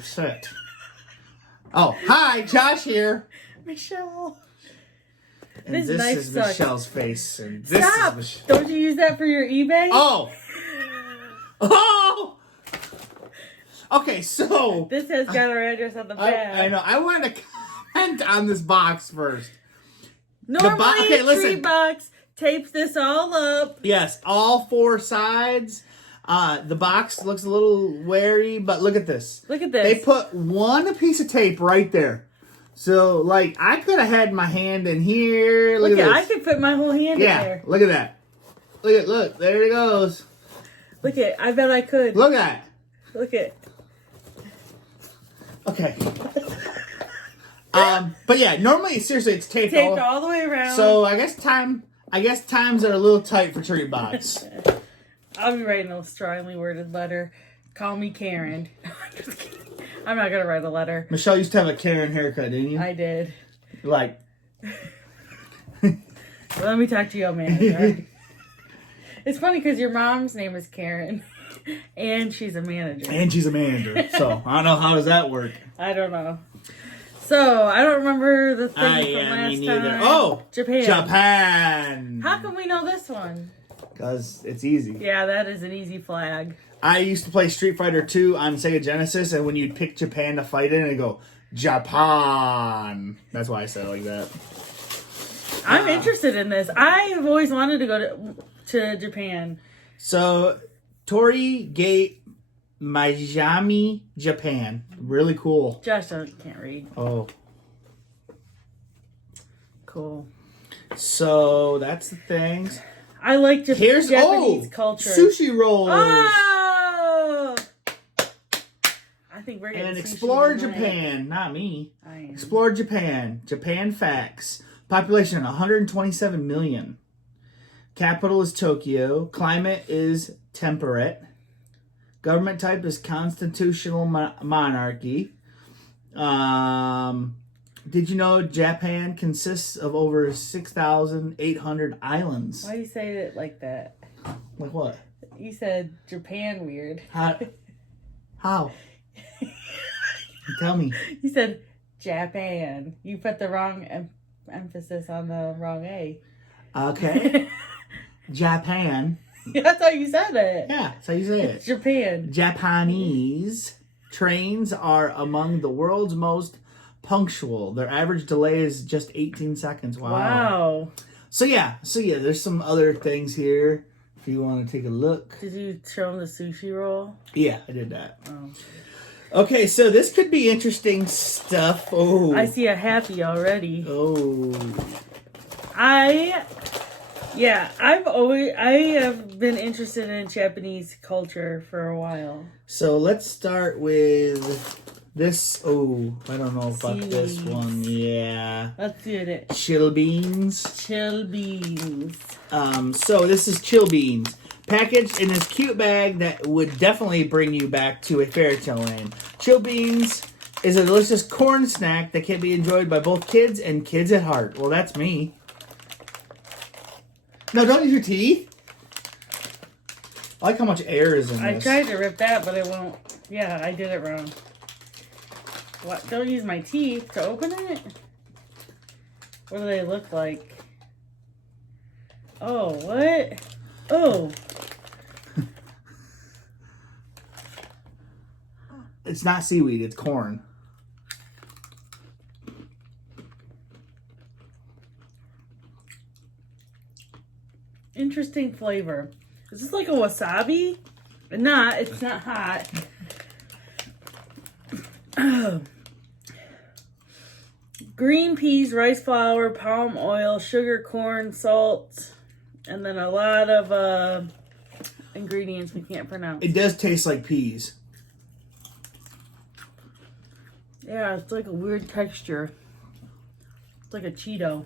upset. Oh, hi, Josh here. Michelle. And This this knife is sucks. Michelle's face. And this Stop! is Don't you use that for your eBay? Oh! Oh! Okay, so... This has got our address on the back. I know. I want to comment on this box first. Normally, okay, listen. Tree Box tapes this all up. Yes, all four sides. The box looks a little wary, but look at this. Look at this. They put one piece of tape right there. So, like, I could have had my hand in here. Look at this. I could fit my whole hand in there. Look at that. Look, there it goes. Look at, I bet I could. Look at that. Look at. Okay. But yeah, normally, seriously, it's taped All the way around. So I guess times are a little tight for Tree Box. I'll be writing a strongly worded letter. Call me Karen. I'm just kidding. I'm not gonna write a letter. Michelle used to have a Karen haircut, didn't you? I did. Like. Let me talk to your manager. It's funny because your mom's name is Karen, and she's a manager. And she's a manager, so I don't know, how does that work? I don't know. So I don't remember the thing from last time. Oh, Japan. Japan. How come we know this one? Because it's easy. Yeah, that is an easy flag. I used to play Street Fighter 2 on Sega Genesis, and when you'd pick Japan to fight in, it'd go, Japan. That's why I said it like that. I'm interested in this. I've always wanted to go to Japan. So, Tori Gate, Miami, Japan. Really cool. Josh can't read. Oh. Cool. So, that's the things. I like Japanese culture. Sushi rolls. Oh! I think we're getting And sushi explore tonight. Japan. Not me. I am. Explore Japan. Japan facts. Population 127 million. Capital is Tokyo. Climate is temperate. Government type is constitutional monarchy. Did you know Japan consists of over 6,800 islands? Why do you say it like that? Like what? You said Japan weird. How? Tell me. You said Japan. You put the wrong emphasis on the wrong A. Okay. Japan. That's how you said it. Yeah, that's how you say It's it. Japan. Japanese trains are among the world's most punctual. Their average delay is just 18 seconds. Wow. So yeah, there's some other things here if you want to take a look. Did you show them the sushi roll? Yeah, I did that. Oh. Okay, so this could be interesting stuff. Oh. I see a happy already. Oh. I have been interested in Japanese culture for a while. So let's start with this. Oh, I don't know about this Seaweeds. one. Yeah. Let's do it. Chill beans. Chill beans. So this is chill beans. Packaged in this cute bag that would definitely bring you back to a fairy tale land. Chill beans is a delicious corn snack that can be enjoyed by both kids and kids at heart. Well, that's me. No, don't use your teeth. I like how much air is in I this. tried to rip that, but it won't. Yeah, I did it wrong. What? Don't use my teeth to open it? What do they look like? Oh, what? Oh. It's not seaweed, it's corn. Interesting flavor. Is this like a wasabi? It's not hot. Green peas, rice flour, palm oil, sugar, corn, salt, and then a lot of ingredients we can't pronounce. It does taste like peas. Yeah, it's like a weird texture. It's like a Cheeto.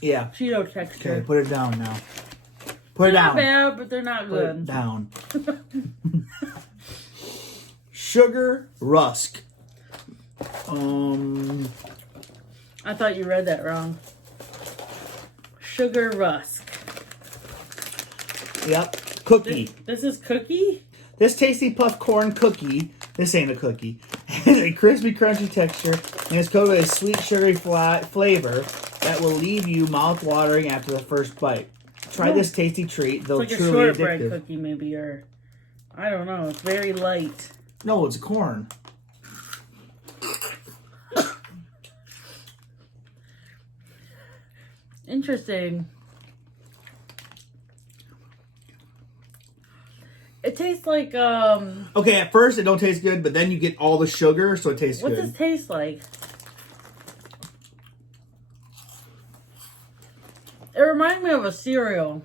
Yeah. Cheeto texture. Okay, put it down now. Put it Not down. bad, but they're not Put it good. down. Sugar rusk. I thought you read that wrong. Sugar rusk. Yep. Cookie. This is cookie? This Tasty Puff Corn cookie, this ain't a cookie, has a crispy, crunchy texture and is coated with a sweet, sugary flavor that will leave you mouth-watering after the first bite. Try this tasty treat, though It's like a truly shortbread addictive. cookie, maybe, or I don't know. It's very light. No, it's corn. Interesting. It tastes like Okay, at first it don't taste good, but then you get all the sugar, so it tastes what's good. this taste like? It reminds me of a cereal,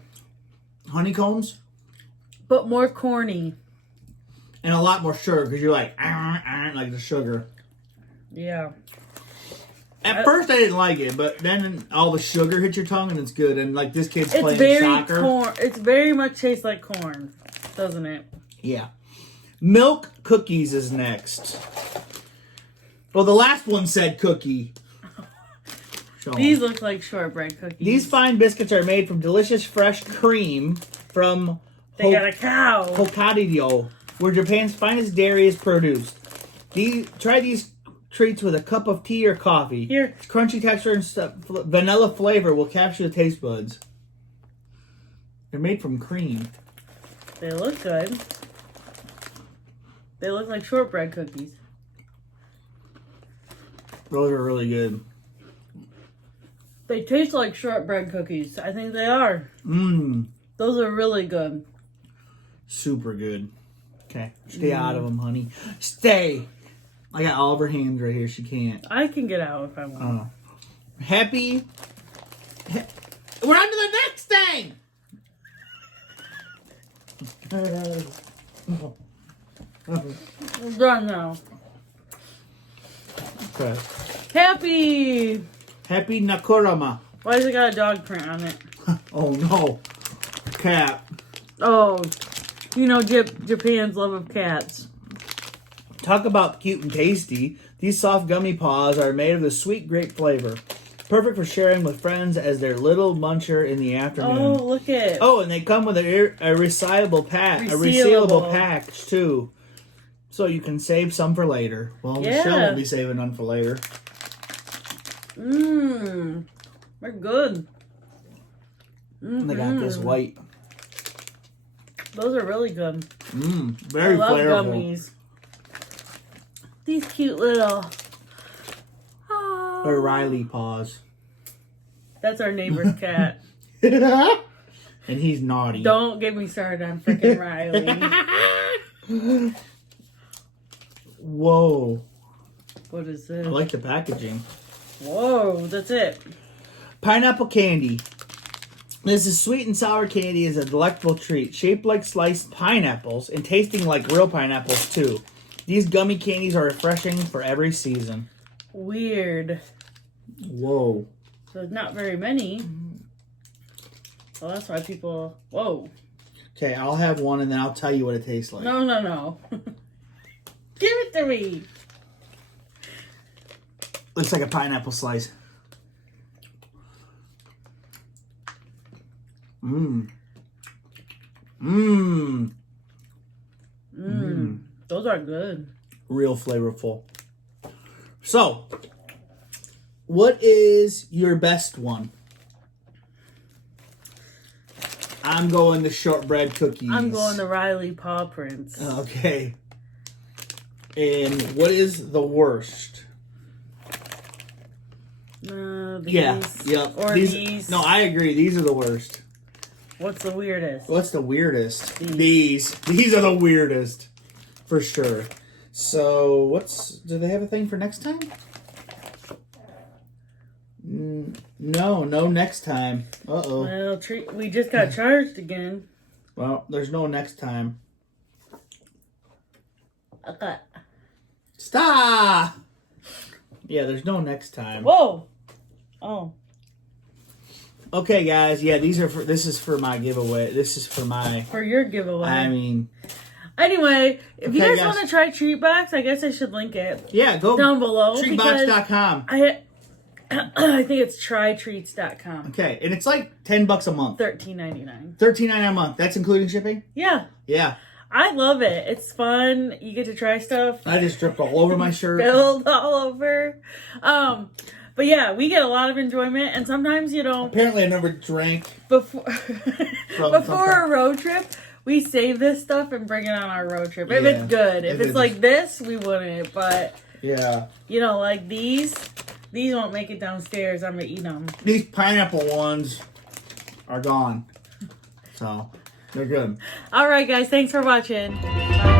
Honeycombs but more corny. and a lot more sugar because you're like the sugar. Yeah. At first I didn't like it, but then all the sugar hits your tongue and it's good. And like this kid's It's playing very soccer. corn. It's very much tastes like corn, doesn't it? Yeah. Milk cookies is next. Well, the last one said cookie. Show 'em. These look like shortbread cookies. These fine biscuits are made from delicious fresh cream from They got a cow. Hokkaido, where Japan's finest dairy is produced. Try these treats with a cup of tea or coffee. Here. Crunchy texture and vanilla flavor will capture the taste buds. They're made from cream. They look good. They look like shortbread cookies. Those are really good. They taste like shortbread cookies. I think they are. Mmm. Those are really good. Super good. Okay. Stay out of them, honey. Stay. I got all of her hands right here. She can't. I can get out if I want. Happy. We're on to the next thing. We're done now. Okay. Happy. Happy Nakurama. Why does it got a dog print on it? Oh no. Cat. Oh, you know Japan's love of cats. Talk about cute and tasty. These soft gummy paws are made of the sweet grape flavor. Perfect for sharing with friends as their little muncher in the afternoon. Oh, look at. Oh, and they come with a resealable pack, a Resealable. resealable package too, so you can save some for later. Well, Yeah. Michelle will be saving none for later. Mmm. They're good. And they got this white. Those are really good. Very I love flavorful. gummies. These cute little. Or Riley paws, That's our neighbor's cat. and he's naughty. Don't get me started on freaking Riley. Whoa! What is I this? like the packaging. Whoa, that's it. Pineapple candy. This is sweet and sour candy is a delectable treat, shaped like sliced pineapples and tasting like real pineapples too. These gummy candies are refreshing for every season. Weird. Whoa. So there's not very many. Well, that's why people. Whoa. Okay, I'll have one and then I'll tell you what it tastes like. No. Give it to me. Looks like a pineapple slice. Those are good. Real flavorful. So, what is your best one? I'm going the shortbread cookies. I'm going the Riley Paw Prints. Okay. And what is the worst? These. Yep. Or these. No, I agree. These are the worst. What's the weirdest? What's the weirdest? These. These are the weirdest. For sure. So, do they have a thing for next time? No next time. Uh-oh. Well, we just got charged again. Well, there's no next time. Okay. Stop! Yeah, there's no next time. Whoa. Oh. Okay, guys. Yeah, this is for my giveaway. This is for my... For your giveaway. I mean... Anyway, if you Okay, guys want to try Treatbox, I guess I should link it Yeah, go down below. treatbox.com. I think it's trytreats.com. Okay, and it's like $10 a month. $13.99. $13.99 a month. That's including shipping? Yeah. Yeah. I love it. It's fun. You get to try stuff. I just dripped all over my shirt. Spilled all over. But yeah, we get a lot of enjoyment, and sometimes, you know, Apparently, I never drank. before something. a road trip, we save this stuff and bring it on our road trip. If Yeah. it's good. If If it's it's- like this, we wouldn't. But, Yeah. you know, like these won't make it downstairs. I'm going to eat them. These pineapple ones are gone. So, they're good. All right, guys. Thanks for watching. Bye.